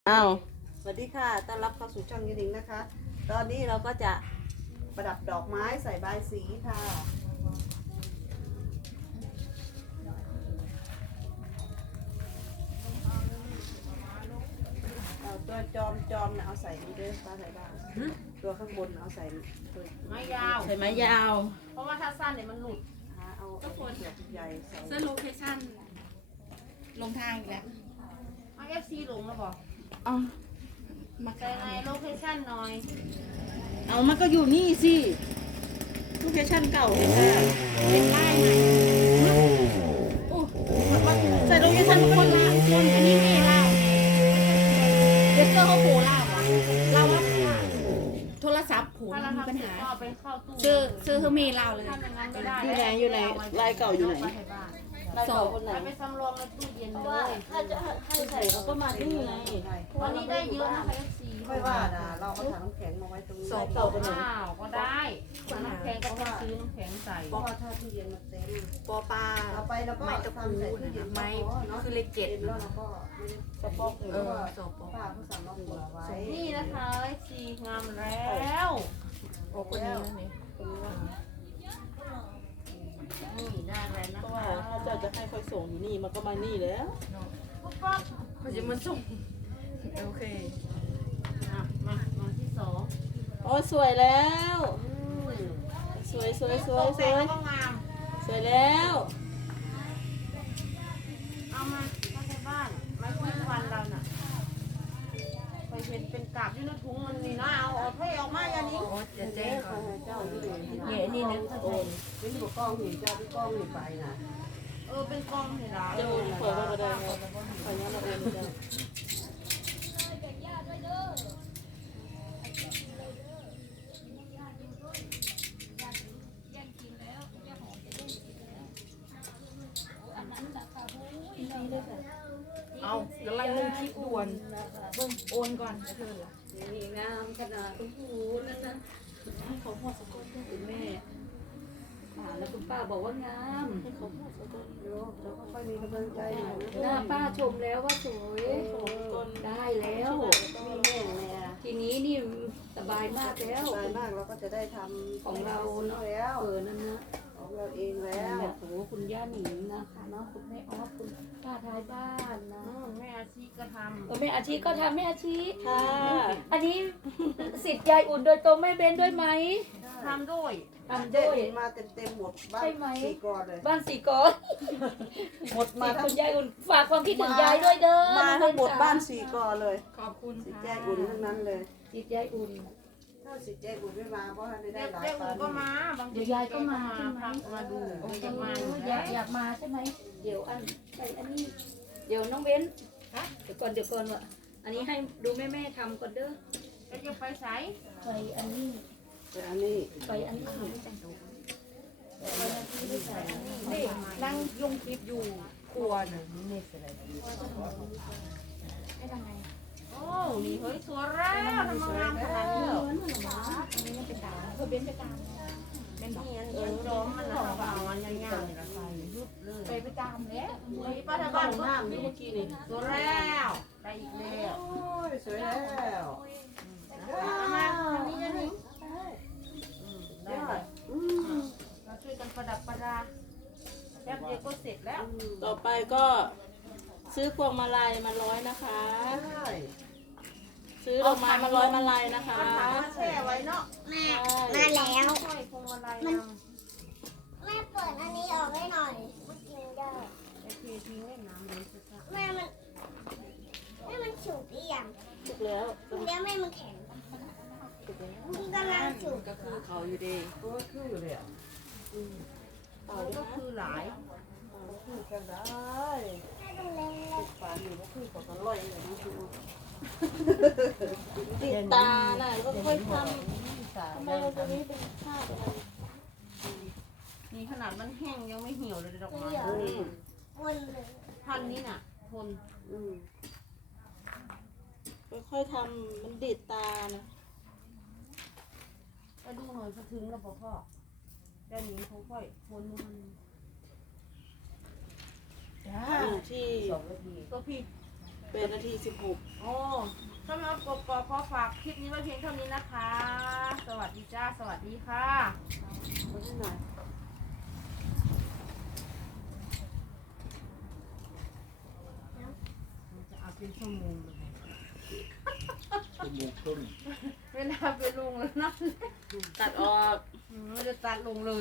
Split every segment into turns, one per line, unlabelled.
อ้าวสวัสดีค่ะต้อนรับเข้าสู่ช่องยินิงนะคะ ตอนนี้เราก็จะประดับดอกไม้ใส่ใบายสีค่ะเอาตัวจอมนะเอาใส่นี่ด้วยป้าใส่บ้างตัวข้างบนเอาใส่ตัว
ไม้ยาว
ใส่ไม้ยาว
เพราะว่าถ้าสั้นเนี่ยมันหลุด
เอาเสือกใหญ่ใส่
เสื้อโลเคชั่นลงทางอีกแล้ว
เอา FC หลงแล้วบอก
เอามา
ใส่ในโลเคชั่นหน่อย
เอามันก็อยู่นี่สิโลเคชั่นเก่าเลยค่ะเป็นไล่ใหม่โอ้ใส่โลเคชั่นคนละคนอันนี้ไม่เล่าเดี๋ยวเสื้อเขาโผล่เล่าเหรอเราว่าโทรศัพท์โผล่
ถ้าเรา
มีปัญ
ทำเสร็จ
หา
ก็เอาไปเข้าตู้
ซื้อเขามีเล่าเลย
ถ้าอย่างนั้นไม่ได้
อยู่ไหนลายเก่าอยู่ไหน
ไปให้บ้าน
ลายเก่าคนไหน
ไปสำรองในตู้เย็น
เพราะ
เล
ว่าย ถ้าจะให้ใส่เราก็มาที่ไง
วันนี้ได้เยอะนะคะ FC
ค่อยว่านะเราก็ถังน้ำแข็งมาไว้ตรงนี้
สอง
เก่าไปหน่อย
อ้าวก็ได้น้ำแข็งก็ต้องซื้อน้ำแข็งใส่
เพราะว่าถ้าตู้เย็นมันเต็ม
ปอปลา
เอาไปแล้วก็
ไม้ตะปู
ทำใส่ตู้เย็น
ไม้
เนาะ
คือเลขเจ็ด
เต็มแล้วเราก็ไม่ได้สปอกเลยเพราะว่า
สปอก
ป้าเขาสั่งเราปวดไว้
นี่นะคะ FC งามแล้ว
โอ้คนนี้นะนี่
นี่ได้แล้วนะ
เพราะว่า
คะ
ถ้าเจ้าจะให้ค่อยส่งอยู่นี่มันก็มานี่แล้ว
ปุ๊บปั๊บ
มันจะมาส่งโอเค
มาที่สอง
โอ้สวยแล้ว สวย
ตกแต่งแล้วก็งาม
สวยแล้ว
เอามาเข้าในบ้านไม้คุ้นวันเราน่ะไปเห็นเป็นกาบที่ในถุงมันนี่นะเอาออกให้ออกมาอย่างนี้
โอ้จะแจ้งก่อน
เจ้านี่
เนี่ยนี่นะ
โอ้ไม่ถูกกล้องหินเจ้าพี่กล้องหินไปนะ
เป็นกองเห็นหรอ
เจ้าเปิดมาได้ไงตอนนี้เราเองเจ้า
เอากำลังลงคลิปด่วนเบิ่งโอนก่อนเธอเหรอ
นี่งามขนาดคุณหูนั่นนะให้เขาพ่อสะกดคุณแม่แล้วคุณป้าบอกว่างามให้เขาพ่อสะกดเดี๋ยวแล้วก็ค่อยมีกำลังใจหน่อยนะ
หน้าป้าชมแล้วว่าสวยได้แล้ว
มีแม่เนี่ย
ทีนี้นี่สบายมากแล้ว
สบายมากเราก็จะได้ทำของเราเนาะแล้ว
นั่นนะ
ของเราเองแล้ว
โอ้โหคุณย่าหนิงนะคะเนาะคุณแม่ออฟคุณป้าท้ายบ้านนะ
แม่อาชีก็ท
แม่อาชีก็ทำแม่อาชี
ค่ะ
อันนี้สิทธิ์ยายอุ่นโดยตรงแม่เบนด้วยไหม
ำทำด้วย
ทำ
เจ๊
ด้วย
มาเต็มหมดบ้าน
ใช่ไหม
สี่กอเลย
บ้านสีกอน
หมดมา
มา
ทั้
คุ
ง
ณยายอุ่นฝากความคิดถึงยายด้วยเด้อ
มาทั้งหมดบ้านสี่กอเลย
ขอบคุณ
สิ
ค่ะ
แจ้อุ่นทั้งนั้นเลย
สิทธิ์ยายอุ่น
ถ้าสิแจ้อุ่นไม่มาเพราะไม่ได้
เด็ก
หลาย
เด็ก
ปัน
ก็มาบางที
เดี๋ยวยายก็มาใช่ไหม
มาดู
โอเค
จะมาอยู่
อ
แล้
ยากมาใช่ไหมเดี๋ยวอันนี้ เดี๋ยวน้องเบ้นเดี๋ยวก่อนว่ะอันนี้ให้ดูแม่ทำก่อนเด้อ
ก็จะไปใส่
ไปอันนี้
แต่อันนี้
ไปอันนี้
นี่นั่งยงคลิปอยู่ครัวน่ะ
โอ้นี่เฮ้ยสวยแล้วทำไมงามขนาดนี้
เพื่อเบ้นไปตาม
นี่อันนี้ร้องมันนะเอาอันยาวๆนี่ละใส่ยุบเลย
ไปตามแล้ว
เฮ้ยป้าทำ
บ้า
บ้าน น
น้ำนี่เมื่อกี้นี่
สวยแล้วได้อีกแล้ว
โอ้ยสวยแล้ว
เอามาอันนี้อันนี้ได้
ยอ
เล
ด
ยเราช่วยกันประดับประดาแป๊บเดียวก็เสร็จแล้ว
ต่อไปก็ซื้อพวงมาลัยมา100นะคะ ซื้อดอกไม้มา100มาลัยนะคะ
เอาถังมาแช่ไว้เนาะ
มาแล้ว
ค่อยพวงมาลัยนำ
แม่เปิดอันนี้ออกให้หน่อยมันกินได้
ไอ้เททิ้งไว้น้ำเลยสัก
แม่มันฉุกหรือยัง
ถูกแล้ว
เดี๋ยวแม่มันแข็งมันกำลังฉุก
ก็คือเขาอยู่ดี
ก็คือเลยอ่ะ
ก็คือหลาย
คือกันได้
แม่ดูแล
ฝาอยู่ก็คือกับอร่อยเลยนะคือติดตาน่ะก็ค่อยทำทำไมเราจะนี้เป็นผ้าเป็นอะไร
นี่ขนาดมันแห้งยังไม่เหี่ยวเลยดอกไม้
วนเลย
พันนี้น่ะทน
ค่อยๆทำมันดิดตานะ
ก็ดูหน่อยก็ถึงแล้วพ่อด้านนี้เขาค่อยทนมัน
ที่
ตัวพี่
เป็นนาที16
โอ้ดีค่ะมาที่ไหนจะเอาเป็นชั่วโมงเลย
ชั่วโมงครึ่ง
เวลาไปลงแล้วนะ
ตัดออก
จะตัดลงเลย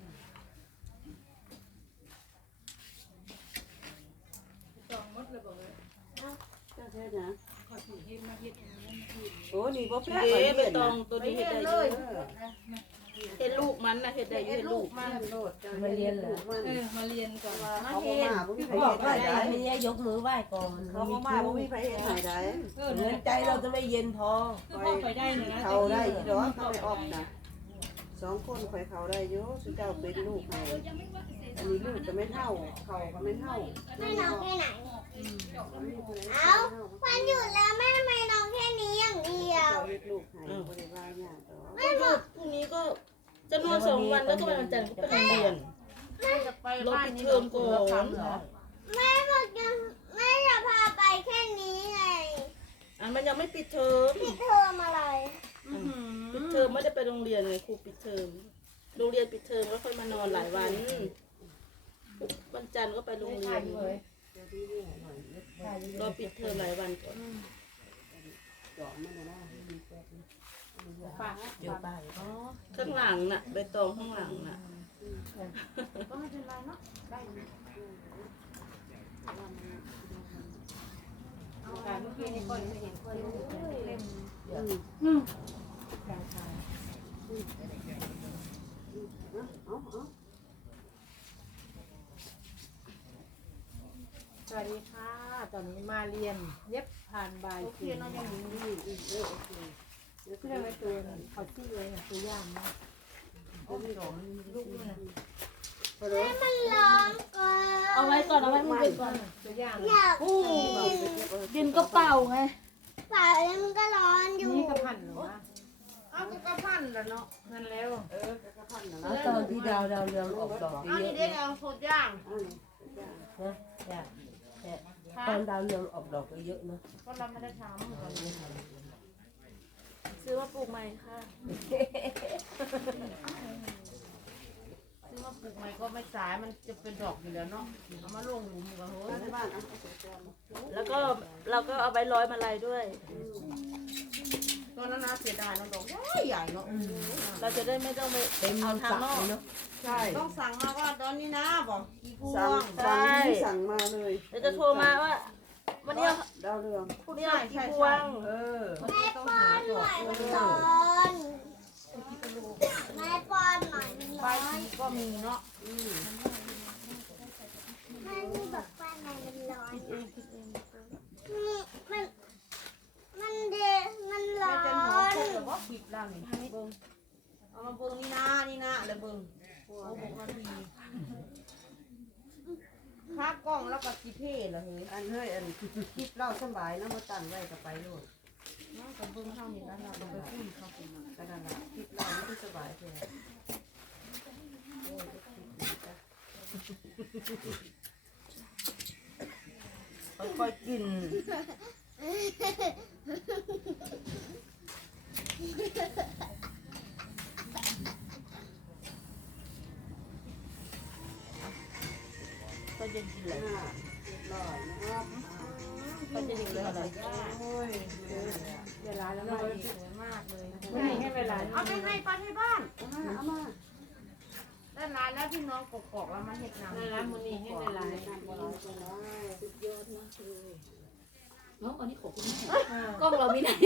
โอ้นี่บ่แพ้
เอ๊ะ
ไป
ใบ
เห็น
ตอ
นะ
งตัวนี้เห็ดได้
เล
เย
ย
อะเห็ดลูกมันนะเห็ดได้เยอะลูก
มันโดด
มาเรียนเหรอ
มาเรียนก่อน
เขาบ่มาบ่มีใครเห็นให้ได้
ไม่ได้ยกมือไหว้ก่อน
เขาบ่มาบ่มีใครเห็นให้ได้
เหมือนใจเราจะไม่เย็นพอ
ไปได้เขาได้อีดอกเขาไม่ออกนะ2คนข่อยเขาได้อยู่สุเจ้าเป็นลูกให้อันนี้ลูกจะไม่เท่าเขาก็ไม่เท่า
แม่น้องแค่ไหนเอาวันหยุดแล้วแม่ทำไมน้องแค่นี้อย่างเดียว
เจ้าเล็กลูกให้บ่ได้ว่าหยังดอก
ไม่บอก
พรุ่งนี้ก็จะนอน2 วันแล้วก็วันจันทร์ก็ไปโรงเรียน
จะไป
รถ
บ้าน
ปิด
นี้
เทอมก่อน
เหรอ
แม่บอกจะแม่จะพาไปแค่นี้ไง
มันยังไม่ปิดเทอม
ปิดเทอมอะไร
ปิดเทอมไม่ได้ไปโรงเรียนเลยครูปิดเทอมโรงเรียนปิดเทอมแล้วค่อยมานอนหลายวันวันจันทร์ก็ไปโรงเรียนรอปิดเทอมหลายวันก่อน
จอกมันนะ
เดี๋ยวไป
ข้างหลังน่ะใบตองข้างหลังน่ะ
ก็ไม่เป็นไรเนาะได้อยู่เอาการเมื่อกี้นี่ก่อนเห็นคนเล่ม
สวัสดีค่ะ ตอนนี้มาเรียนเย็บผ่านบาย
โอเค
เขียน
เนาะยังมี
เพื่อไว้ตัวเขาซี่ไว้ตัวย่างนะ
ลูกนี่นะ
แม่มันร้อนเกิน
เอาไว้ก่อนเอาไว้มือก่อน
ตัวย่าง
อยากกิน
ดินก็เป่าไง
เปล่าแล้วมันก็ร้อนอยู่
นี่ก็พันหรือว่า
เอากระพันแล้วเนาะ
นั่นแล้ว
แล้วตอนที่ดาวเรืองออกดอก
เอา
เย
นี่
อะ
เด็กเอาโคตรย่าง
นะแต่ตอนดาวเรืองออกดอกเยอะนะ
ก็เราไม่ได้ทำก่อน
ซื้อมาปลูกใหม่ค่ะ
ซื้อมาปลูกใหม่ก็ไม่สายมันจะเป็นดอกอยู่แล้วเนาะเอามาลงหลุมกันเฮ้ย
ในบ้านอ่ะ
แล้วก็เราก็เอาใบร้อยมาลัยด้วย
ตอนนั้นนะเสียดายเนาะดอกใหญ่เนาะ
เราจะได้ไม่ต้องไป
เต็ม
เอาทาง
สระ
นอก
เลยเนาะ
ใช่
ต้องสั่งมาว่าตอนนี้นะบอกกี่พว
สั่ง
ง
สั่งมาเลย
เดี๋ยวจะโทรมาว่า วันนี้เอา
ดาวเรือง
พรุ่งนี้เอากี่พวง
เออ
มันต้องหาดอก
มันร้อนแม่ป้อนหน่อยมัน
ใบ
ร้อน
สีก็มีเนาะ
แม่นี่บอกป้อนหน่อยมันร้อนนี่มันเดมันร้อ
แม่จะหนู
น
ครบหรือว่าปิดแล้วนี่เบิ้งเอามาเบิ้งนี่นะแล้วเบิ้งโอ้6 นาทีค่ากล้องแล้วก็กี่เพ่ละเฮ้ย
อันเฮ้ยอันคิดเล่าสบายนะมาตั้งไว้กับไปโลด
น้องกับเบิ้งเท่านี้แล้วเราไปคุยเขาเป็นมา
ก็นั่นแหละคิดเล่าไม่สบายแท้
ค่อยๆกิน ก็จะกินเลย
เรียบร้อยนะครับ
ก็จะกินเลยอะไร
โอ้ย
เวลาแล้ว
ส
มา
วยมากเลย
ไม่ให้เวลา
เอาไปให้ป้าที่บ้าน
เอามา
ได้ร้านแล้วพี่น้องกอกๆแล้วมาเห็ดน้ำ
ในร้านมันนี่ให้เวลา
สุดยอดมากเลย
เนาะอันนี้ของคุณแม่กล้องเรามีไหน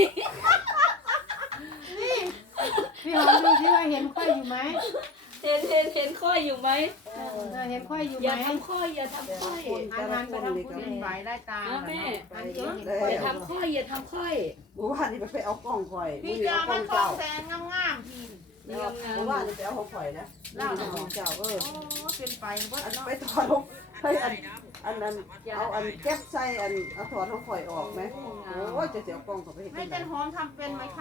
พี่หอมดูที่ว่าเห็นค่อยอยู่ไหม
เห็นค่อยอยู่ไหม
เห็นค่อยอยู่
อ
ไหม
ย่าทำค่อยอย่าทำค่อย
หันไปทำคุณใบได้ตา
แม่
อันเดียว
อย่าทำค่อยอย่าทำค่อย
เมื่อวานนี่ไปเอากล้องข่อย
พี่
เอา
จะ
กล้
มา
อง
ทอ
เจ้าง
แสงงามๆพี่
เมื่อวานนี่ไปเอาของข่อยนะเล่าของเจ้า
โอ้เป็นไปว่า
อัน
เนาะ
ไปถอดเคยอันเอาอันเก็บใส่อันเอาถอดของข่อยออกไหมโอ้ยจะเสียกล้องเขาไปเห็น
แม่จันหอมทำเป็นไหมคะ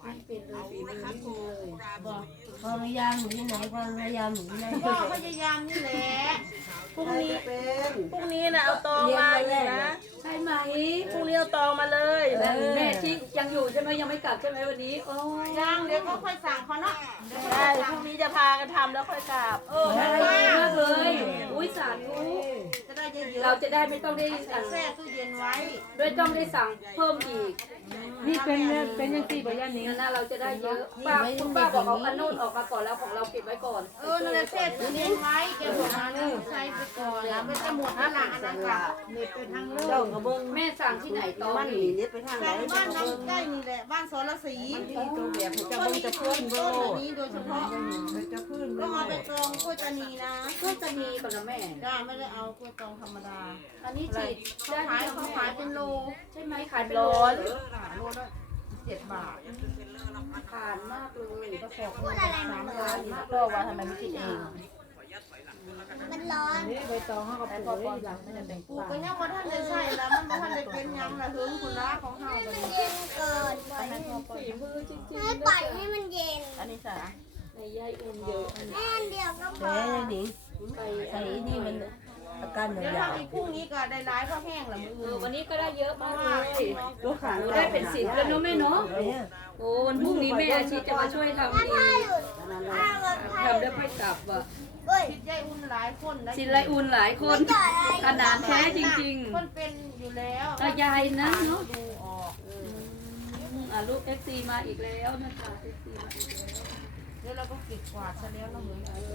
บอกความพยายามหนูที่ไหนความพยายามหนูที่ไหน
ก็พยายามนี่แหละพรุ่งนี้
เป็น
พรุ่งนี้นะเอาตองมาอีกนะ
ใช่ไหม
พรุ่งนี้เอาตองมาเลย
แม่ที่ยังอยู่ใช่ไหมยังไม่กลับใช่ไหมวันนี้โอ้
ย่างเดี๋ยวก็ค่อยสั่งเขาเนาะใช่พรุ่งนี้จะพากันทำแล้วค่อยกลับ
ดี
ได้
มากเลยอุ้ยสาธุ
จะได้เยอะๆ
เราจะได้ไม่ต้องได้สั่ง
แช่ตู้เย็นไว้
ด้วยต้องได้สั่งเพิ่มอีก
นี่เป็นยังสี่บ่ย่านนี้
งั้นนะเราจะได้เยอะป้าคุณป้าบอกเอาอันโน้นออกมาก่อนแล้วของเราเก็บไว้ก่อน
นั่นแหละแช่ตู้เย็นไว้แกบอกมาเลยใช้ไปก่อนแล้วไม่จะหมดนั่นแหละอันนั้นค่ะ
นี่เป็นทางเลือ
เจ้าก กระเบื้อง
แม่สั่งที่ไหนต่อ
มัน
นี่
นี่ไปทางไหน
แต่บ้านน้ำใกล้นี่แหละบ้านสรศรี
ที่ตัวแบบจะ
ต้น
เบิ้ง
นี้
จะ
ต้
พื้น
น
เบิ้ง
นี้โดยเฉพาะ
จะพื้น
ต้
เบิ้
อง
ง
เอาไปกรองกล้วยตานีนะ
ก็จะมีก่อนนะแม่
จ้าไม่ได้เอากล้วยตองธรรมดา
อันนี้ฉีด
เขาขายเป็นโล
ใช่ไหมขายเป็นโล
ร้อน
เหรอ
โลละ7 บาท
ผ่านมากเลย
ก็สอบพูดอะไรมันร้อน
ก็ว่าทำไมไม่คิดเอง
มันร้อน
นี่ใบตองเขาก็ปลูกไว้หลังไม่ได้แบ่ง
ปลูก
ปั
ก็
น
ยังว่าท่านได้ใช่แล้วมันบ่ท่านได้เป็นยังละถึงคุณรักของเฮาก็ดี
เย็นเกินปล่อยให้
ฝีมือจริง
ให้ปล่อยให้มันเย็น
อันนี้สา
ๆในยายอุ่นเยอะ
แม่อันเดียวก็พ
แม่
อ
หนิง
ไป
ใส่นี่มันอาการห
เดี๋ยว
ยา
ถ้าว มีพรุ่งนี้ก็ได้ร้ายเพราะแห้งละมือ
วันนี้ก็ได้เยอะมากเลย
ลูกขา
หนูได้เป็น10แล้วเนาะแม่เนาะ
เนี่ย
โอ้วันพรุ่งนี้แม่อาชีจะมาช่วยทำดี
ถ้าหยุดถ้ารถไฟ
ทำได้ค่อยกลับว่ะ
เฮ้ย
คิดใจอุ่นหลายคนได้
ศิลายอุ่นหลายคนขนาดแท้จริง
คนเป็นอยู่แล้ว
ๆตายายนะเนาะ
ดูออก
ลูก FC มาอีกแล้วนะคะ FC มาอีกแล้ว
เดี๋ยวเราก็เก็บกวาดซะแล้วนะเหมือน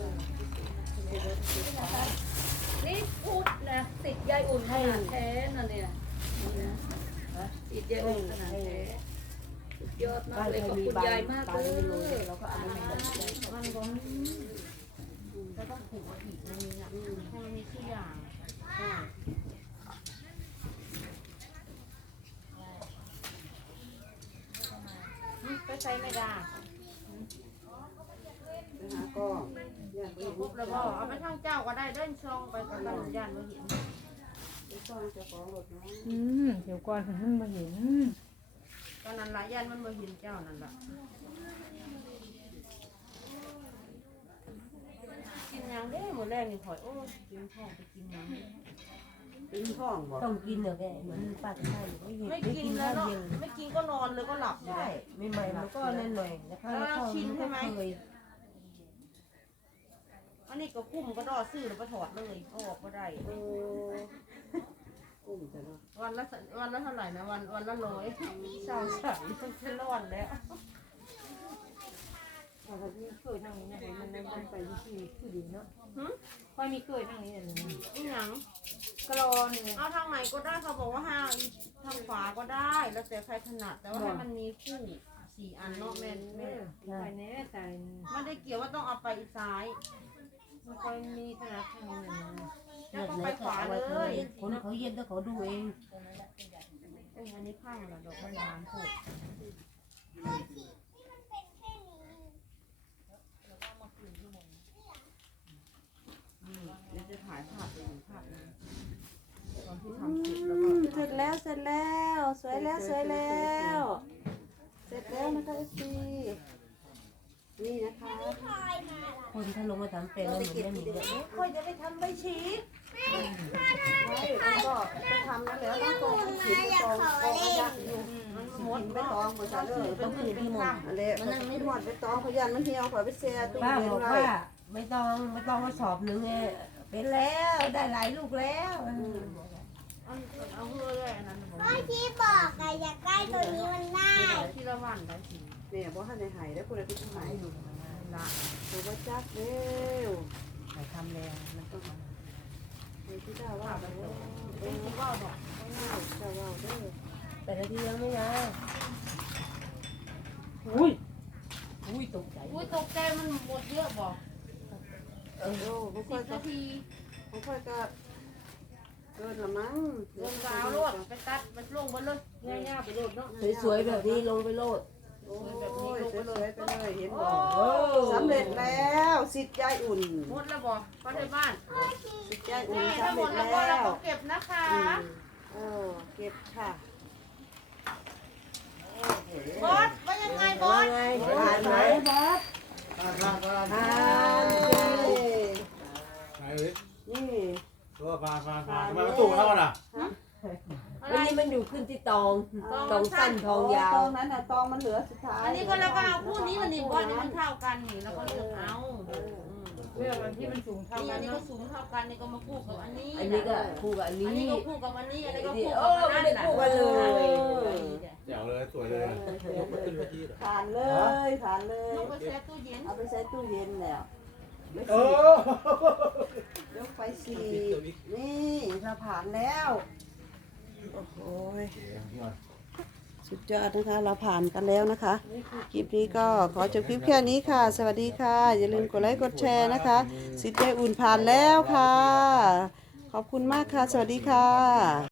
นี่พูดนะติดยายอุ่นขนาดแท้นะเนี่ยนี่นะติดยายอุ่นขนาดแท้สุดยอดมากเลยขอบคุณยายมากเลย
เราก็เอามาใส่
มันก็จะต้องผูกไว้อีกในนี้อ่ะให้มันมีชื่ออย่างไปใช้ไม่ได้
นะก็อยากไป
ปุ๊บแล้วก็เอาไปทางเจ้าก็ได้เดินช่องไปกับเราย่านมาเห็น
ซ่อนเจ้าของรถนะ
เดี๋ยวก่อนเพิ่งมาเห็น
ตอนนั้นหลายย่านมันมาเห็นเจ้านั่นแหละกินยังเด้หมดแรงนี่ข่อยโอ้กินพ่อไปกินยัง
เป็นท้องบ่
ต้องกินเหรอแกเหมือนป้าจะให้ไม่กิน
ไม่
ไม่
กิ
กิ
น
น
แล้
ข้าว ว
เนาะ
เย็น
ไม่กินก็นอนเลยก็หลับอยู่
ใช่
ได้
ใหม่ๆมันก็นั่นหน่อยนะคะแล้วก็ไม่เคย
อันนี้ก็คุ้มก็ดอซื้อแล้วก็ถอดเลยเอาออกก็ได้
กุ้งแต่เนาะ
วันละเท่าไหร่นะวันละ100เช้าใส่ต้องเทร้อนแล้ว
เราก็มีเคยทางนี้นะมันไปที่คือดีเนาะค่อยมีเคยทางนี้เลย
นี่หยัง
กรอนี่
เอาทางไหนก็ได้เขาบอกว่าห้าทางขวาก็ได้แล้วแต่ใครถนัดแต่ว่าให้มันมีคู่4 อันเนาะแม่
ไปแน่ใจ
ไม่ได้เกี่ยวว่าต้องเอาไปอีกซ้าย
มันค่อยมีขนาดทางนี้
แล้วก็
ไหน
ไปข
ก็
วา
เอา
เล
ไว้
ย
คนเขาเย็นแล้วเขาดูเอง
อันนี้ข้างละดอกไม้น้ำพูดเดี๋ยวจะถ่ายภาพเป็นภาพนะตอนที่ทำเสร็จแล้วก็
เสร็จแล้วสวยแล้วสวยแล้วเสร็จแล้วนะคะFCนี่นะคะ
คนถ้าลงมาทำเป็นแล้วมันไม่มีเยอะ
ค่อยจะไปทำใบชีส
ก็ไปทำนั่นแล้วต้องตรงขีดไปตรงก็ยากอยู่
มันหมด
ไปตองบ่ซะเลย
ต้องคือพี่หมด
อะไรมันไม่หมดไปตองพยานมันเหี่ยวขอไปแช่ตู้
ป้า
เย็
บ
น
อก
ไว้
ว่าไม่ต้องมาสอบหนึ่งไงเป็นแล้วได้หลายลูกแล้ว
เอาเพื่อเลยอันนั้นบอก
ก็ที่บอกไงอยากได้ตัวนี้มันได้
ทีละวันได้สิ
แม่บ่ทันได้หายแล้วคนละที่หาย
ละ
ตัวบ่จักเร็ว
ไปทำแล้วมันก็
ไอ้ที่ได้ว่าไปเด้อ
เป็นที่ว่าดอก
จะว่าเด้อ
แต่ละทียังไม่ยา
อุ้ย
อุ้ยตกใจ
อุ้ยตกใจมันหมดเยอะบอก
โอ้บ่ค่อย
10
ก็
นาที
บ่ค่อยก็เกินละมั้ง
เดินกาวโลดไปตัดไปลงบนเลย
ง่ายๆไปโดดเนาะ
สวยๆแบบนี้ลงไปโลด
โอ้ย
ไปเลย
ไปเลยเห็น
โอ้
บอกสำเร็จแล้วสิทธิ์ยายอุ่น
หมดแล้วบ่ป้าในบ้าน
สิทธิ์ยายอุ่น
นี่ถ้า
สำ
หม
เร็
ด
จ
แล้วก็
แล้
เรา
ว
ก็เก็บนะคะ
เก็บค่ะ
บอสว่ายังไงบอส
ผ่านไหมบอส
ผ่าน
ผ่าน
ไหนเลย
นี่
ตัวผ่านทำไมมันตู้เท่าน่ะ
วันนี้มันอยู่ขึ้นที่ตองตองสั้นทองยา
ต
ว
องนั้นน่ะตองมันเหลือสุดท้าย
อันนี้ก็เราก็เอาคู่นี้มันนี่บอสนี่มันเท่ากันนี่แล้วก็เลือกเอา
เรื่องอันที่มันสูงเท่า
นี่
กั
อั
น
นนี้
เนาะ
ก็สูงเท่ากันนี่ก็มาคู่กับอันนี้
อันนี้ก็คู่กับอัน
อัน
นี้
นี้ก็คู่กับอันนี้อันนี้ก็คู่
โอ้
กับอัน
ไม่
นั้น
ได้คู่กันเลย
เดี๋ยวเลยสวยเลยยกมาขึ้นเมื่อกี้เหรอ
ผ่านเลยผ่านเลย
ยกไปแช่ตู้เย็น
เอาไปใส่ตู้เย็นแล้ว
เออย
กไปสี่นี่เราผ่านแล้ว โอ้โหสุดยอดนะคะ เราผ่านกันแล้วนะคะ คลิปนี้ก็ขอจบคลิปแค่นี้ค่ะ สวัสดีค่ะ อย่าลืมกดไลค์กดแชร์นะคะสิทธิ์ยายอุ่นผ่านแล้วค่ะ ขอบคุณมากค่ะ สวัสดีค่ะ